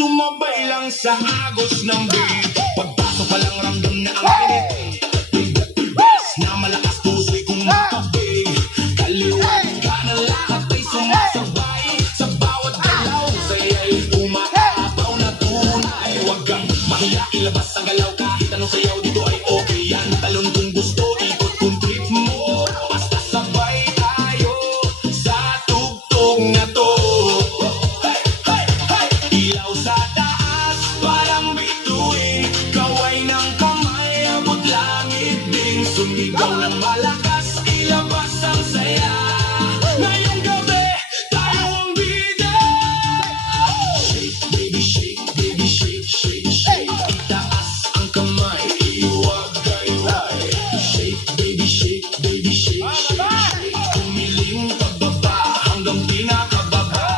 Sumabay lang sa agos ng beat. Pagpasok pa lang ramdam na ang init. Best na malakas puso'y kumakabig. Kaliwat ka na lahat ay sumasabay. Sa bawat galaw saya'y umaapaw na tunay. Huwag kang mahiya, ilabas ang galaw. Kahit anong sayaw dito ay okay yan. Talon kung gusto, ikot kung trip mo. Basta sabay tayo sa tugtog na to. Ilaw sa taas, parang bituin. Kaway ng kamay, abot langit din. Sumigaw ng malakas, ilabas ang saya. Ngayong gabi, tayo ang bida. Shake, baby, shake, baby, shake, shake, shake. Itaas ang kamay, iwag-gayway. Shake, baby, shake, baby, shake, shake, shake. Tumiling pababa hanggang pinakababa.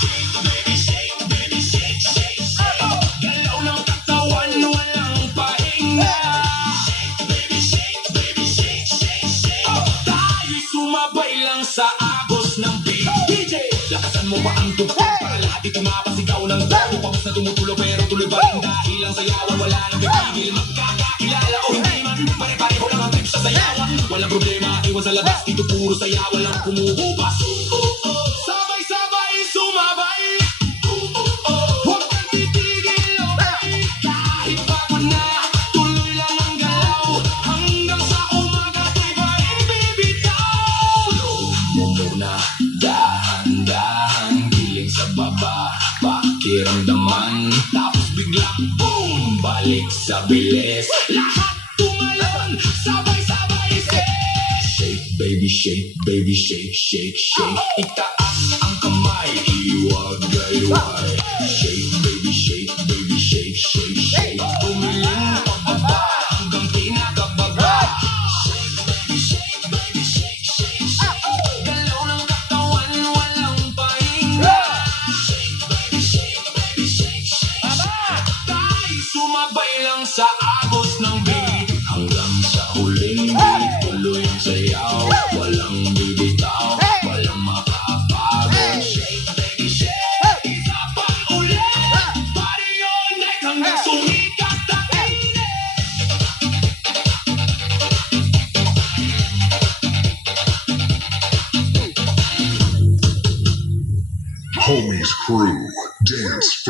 Shake, baby, shake, baby, shake, shake, shake. Galaw ng katawan, walang pahinga. Shake, baby, shake, baby, shake, shake, shake. Tayo'y sumabay lang sa agos ng beat. DJ, lakasan mo ba ang tugtog para lahat ito mapasigaw ng bago? Pagos na tumutulo pero tuloy pa rin dahil ang sayawan wala nang pipigil. Magkakakilala o hindi man, pare-pareho lang ang trip sa sayawan. Walang problema, iwan sa labas, dito puro sayawan lang kumukupas. Sabay-sabay sumabay. Huwag kang titigil, okay? Kahit pagod na, tuloy lang ang galaw. Hanggang sa umaga, tayo pa rin bibitaw. Mo muna, dahan-dahan, giling sa baba, pakiramdaman. Tapos biglang boom, balik sa bilis. Lahat tumalon, sabay-sabay shake, baby, shake, baby, shake, shake, shake. Itaas ang kamay, iwag-gayway. Shake, baby, shake, baby, shake, shake, shake. Tumiling pababa hanggang pinakababa. Shake, baby, shake, baby, shake, shake, shake. Galaw ng katawan, walang pahinga. Shake, baby, shake, baby, shake, shake, shake. Tayo sumabay lang sa agos ng beat. Hanggang sa huling beat, tuloy ang sayaw. Walang bibitaw, walang makapagod. Shake, baby, shake. Isa pa ulit. Party all night hanggang sumikat ang init. Homies Crew Dance